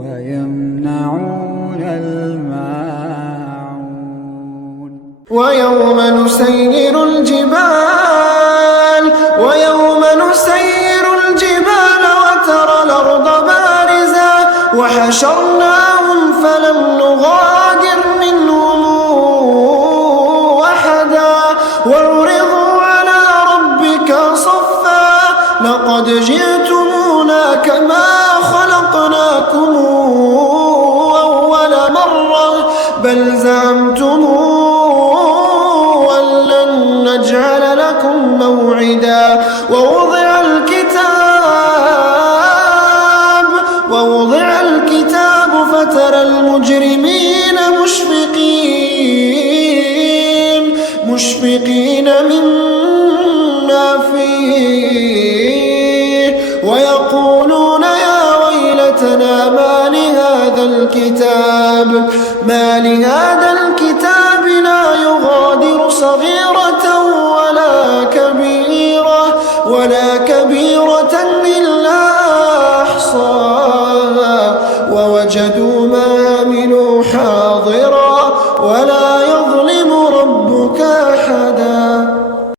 ويمنعون الماعون ويوم نسير الجبال وترى الأرض بارزة وحشرناهم فلم نغادر منهم أحدا وعرضوا على ربك صفا لقد جئتمونا كما خلقناكم أول مرة بل زعمتم أن لن نجعل لكم موعدا ووضع الكتاب فترى المجرمين مشفقين مما فيه ويقولون يا ويلتنا ما لهذا الكتاب لا